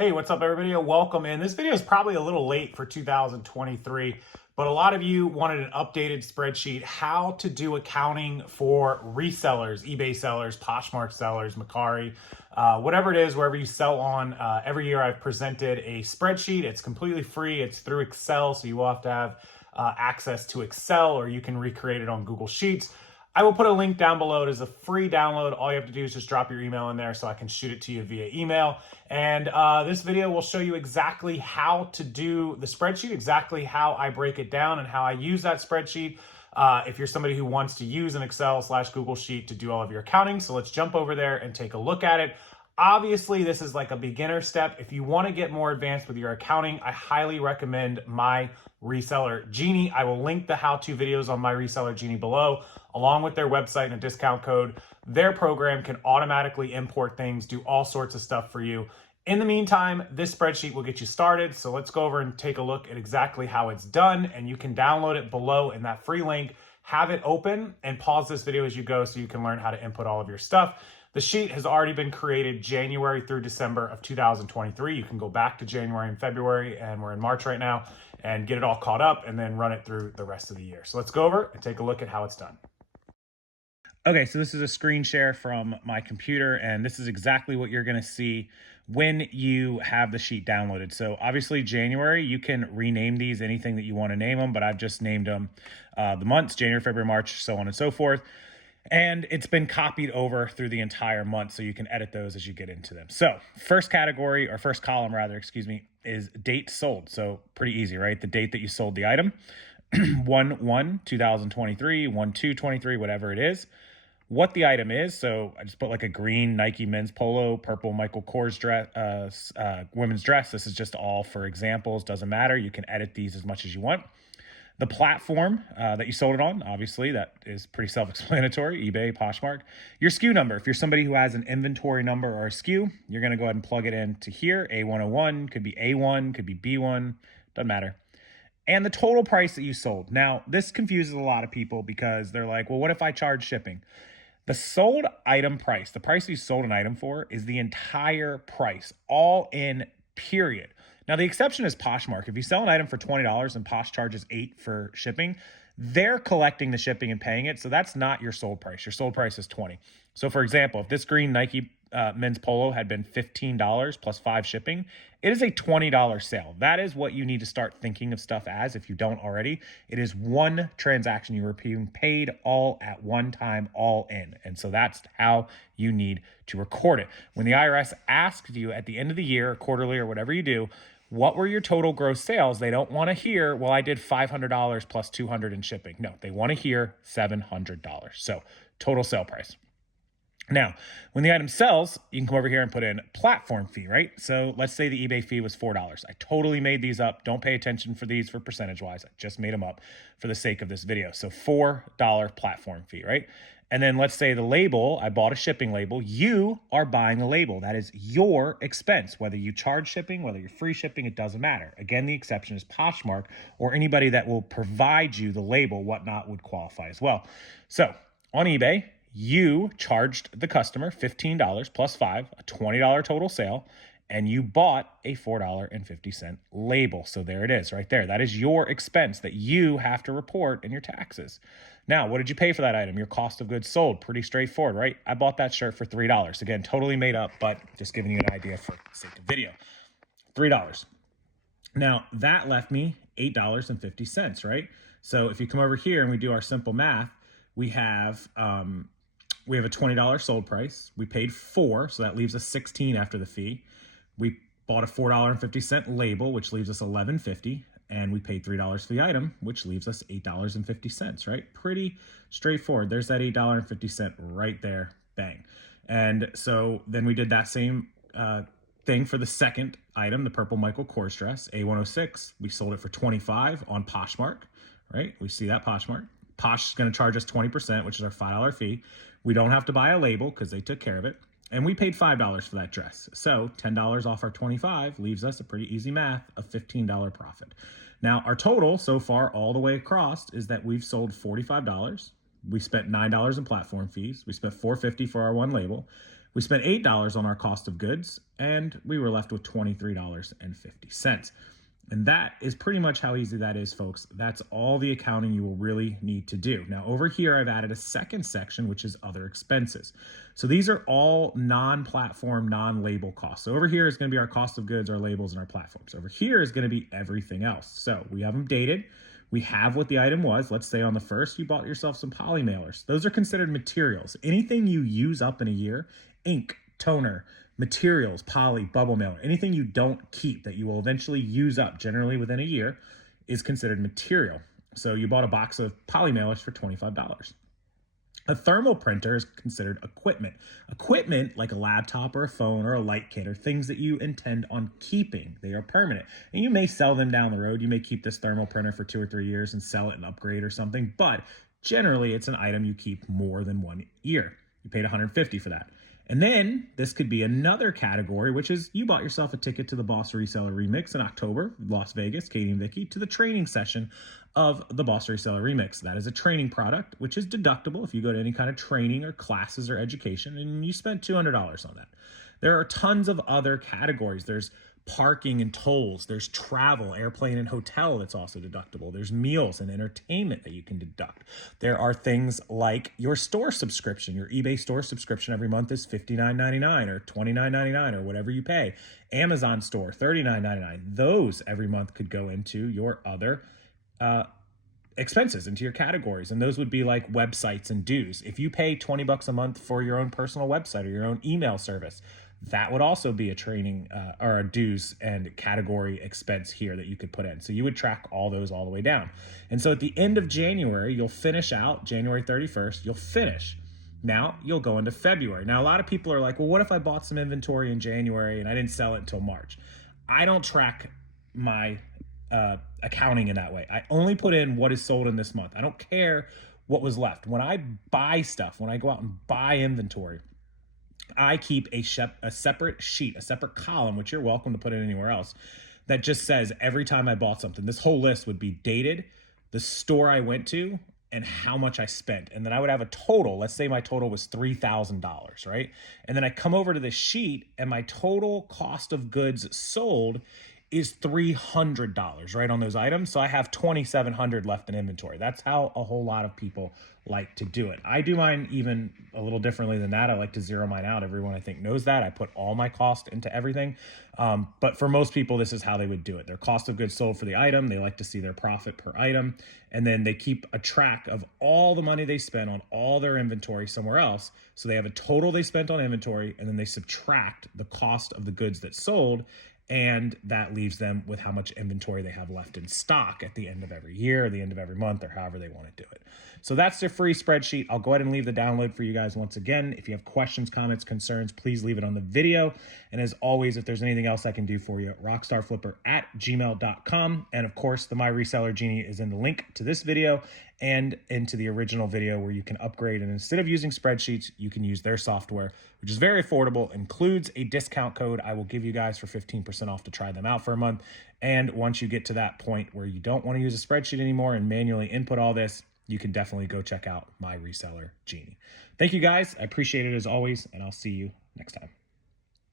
Hey, what's up everybody? Welcome in. This video is probably a little late for 2023, but a lot of you wanted an updated spreadsheet, how to do accounting for resellers, eBay sellers, Poshmark sellers, Macari, whatever it is, wherever you sell on. Every year I've presented a spreadsheet. It's completely free. It's through Excel, so you will have to have access to Excel, or you can recreate it on Google Sheets. I will put a link down below. It is a free download. All you have to do is just drop your email in there so I can shoot it to you via email. And this video will show you exactly how to do the spreadsheet, exactly how I break it down and how I use that spreadsheet. If you're somebody who wants to use an Excel/Google Sheet to do all of your accounting. So let's jump over there and take a look at it. Obviously, this is like a beginner step. If you want to get more advanced with your accounting, I highly recommend my Reseller Genie. I will link the how-to videos on my Reseller Genie below, along with their website and a discount code. Their program can automatically import things, do all sorts of stuff for you. In the meantime, this spreadsheet will get you started. So let's go over and take a look at exactly how it's done. And you can download it below in that free link. Have it open and pause this video as you go so you can learn how to input all of your stuff. The sheet has already been created January through December of 2023. You can go back to January and February, and we're in March right now, and get it all caught up and then run it through the rest of the year. So let's go over and take a look at how it's done. Okay, so this is a screen share from my computer, and this is exactly what you're gonna see when you have the sheet downloaded. So obviously January, you can rename these anything that you wanna name them, but I've just named them the months, January, February, March, so on and so forth. And it's been copied over through the entire month, so you can edit those as you get into them. So first category, or first column rather, excuse me, is date sold. So pretty easy, right? The date that you sold the item, 1/1/2023, 1/2/23, whatever it is. What the item is, so I just put like a green Nike men's polo, purple Michael Kors dress, women's dress. This is just all for examples, doesn't matter. You can edit these as much as you want. The platform that you sold it on, obviously, that is pretty self-explanatory, eBay, Poshmark. Your SKU number, if you're somebody who has an inventory number or a SKU, you're gonna go ahead and plug it into here. A101, could be A1, could be B1, doesn't matter. And the total price that you sold. Now, this confuses a lot of people because they're like, well, what if I charge shipping? The sold item price, the price you sold an item for, is the entire price, all in, period. Now, the exception is Poshmark. If you sell an item for $20 and Posh charges $8 for shipping, they're collecting the shipping and paying it. So that's not your sold price. Your sold price is $20. So for example, if this green Nike men's polo had been $15 plus 5 shipping, it is a $20 sale. That is what you need to start thinking of stuff as, if you don't already. It is one transaction. You are being paid all at one time, all in. And so that's how you need to record it. When the IRS asks you at the end of the year, quarterly, or whatever you do, what were your total gross sales? They don't want to hear, well, I did $500 plus $200 in shipping. No, they want to hear $700. So total sale price. Now, when the item sells, you can come over here and put in platform fee, right? So let's say the eBay fee was $4. I totally made these up. Don't pay attention for these for percentage wise. I just made them up for the sake of this video. So $4 platform fee, right? And then let's say the label, I bought a shipping label. You are buying the label. That is your expense. Whether you charge shipping, whether you're free shipping, it doesn't matter. Again, the exception is Poshmark, or anybody that will provide you the label, whatnot, would qualify as well. So on eBay, you charged the customer $15 plus 5, a $20 total sale, and you bought a $4.50 label. So there it is right there. That is your expense that you have to report in your taxes. Now, what did you pay for that item? Your cost of goods sold. Pretty straightforward, right? I bought that shirt for $3. Again, totally made up, but just giving you an idea for the sake of video. $3. Now, that left me $8.50, right? So if you come over here and we do our simple math, we have a $20 sold price. We paid $4, so that leaves us $16 after the fee. We bought a $4.50 label, which leaves us $11.50, and we paid $3 for the item, which leaves us $8.50, right? Pretty straightforward. There's that $8.50 right there, bang. And so then we did that same thing for the second item, the purple Michael Kors dress, A106. We sold it for $25 on Poshmark, right? We see that Poshmark. Posh is going to charge us 20%, which is our $5 fee. We don't have to buy a label because they took care of it. And we paid $5 for that dress. So $10 off our $25 leaves us a pretty easy math of $15 profit. Now, our total so far all the way across is that we've sold $45. We spent $9 in platform fees. We spent $4.50 for our one label. We spent $8 on our cost of goods, and we were left with $23.50. And that is pretty much how easy that is, folks. That's all the accounting you will really need to do. Now, over here, I've added a second section, which is other expenses. So these are all non-platform, non-label costs. So over here is going to be our cost of goods, our labels, and our platforms. Over here is going to be everything else. So we have them dated. We have what the item was. Let's say on the first, you bought yourself some poly mailers. Those are considered materials. Anything you use up in a year, ink, toner, materials, poly, bubble mailer, anything you don't keep that you will eventually use up generally within a year is considered material. So you bought a box of poly mailers for $25. A thermal printer is considered equipment. Equipment, like a laptop or a phone or a light kit, are things that you intend on keeping. They are permanent. And you may sell them down the road. You may keep this thermal printer for 2 or 3 years and sell it and upgrade or something. But generally, it's an item you keep more than 1 year. You paid $150 for that. And then this could be another category, which is you bought yourself a ticket to the Boss Reseller Remix in October, Las Vegas, Katie and Vicky, to the training session of the Boss Reseller Remix. That is a training product, which is deductible if you go to any kind of training or classes or education, and you spent $200 on that. There are tons of other categories. There's parking and tolls. There's travel, airplane and hotel that's also deductible. There's meals and entertainment that you can deduct. There are things like your store subscription. Your eBay store subscription every month is $59.99 or $29.99 or whatever you pay. Amazon store, $39.99. Those every month could go into your other expenses, into your categories. And those would be like websites and dues. If you pay $20 a month for your own personal website or your own email service, that would also be a training or a dues and category expense here that you could put in. So you would track all those all the way down. And so at the end of January, you'll finish out January 31st, you'll finish. Now you'll go into February. Now, a lot of people are like, well, what if I bought some inventory in January and I didn't sell it until March? I don't track my accounting in that way. I only put in what is sold in this month. I don't care what was left. When I buy stuff, when I go out and buy inventory, I keep a separate sheet, a separate column, which you're welcome to put in anywhere else, that just says every time I bought something. This whole list would be dated, the store I went to, and how much I spent. And then I would have a total. Let's say my total was $3,000, right? And then I come over to this sheet and my total cost of goods sold is $300, right, on those items. So I have $2,700 left in inventory. That's how a whole lot of people like to do it. I do mine even a little differently than that. I like to zero mine out. Everyone, I think, knows that. I put all my cost into everything. But for most people, this is how they would do it. Their cost of goods sold for the item. They like to see their profit per item. And then they keep a track of all the money they spent on all their inventory somewhere else. So they have a total they spent on inventory, and then they subtract the cost of the goods that sold. And that leaves them with how much inventory they have left in stock at the end of every year, or the end of every month, or however they want to do it. So that's their free spreadsheet. I'll go ahead and leave the download for you guys once again. If you have questions, comments, concerns, please leave it on the video. And as always, if there's anything else I can do for you, rockstarflipper@gmail.com. And of course, the My Reseller Genie is in the link to this video and into the original video where you can upgrade. And instead of using spreadsheets, you can use their software, which is very affordable, includes a discount code I will give you guys for 15% off to try them out for a month. And once you get to that point where you don't want to use a spreadsheet anymore and manually input all this, you can definitely go check out My Reseller Genie. Thank you guys. I appreciate it as always, and I'll see you next time.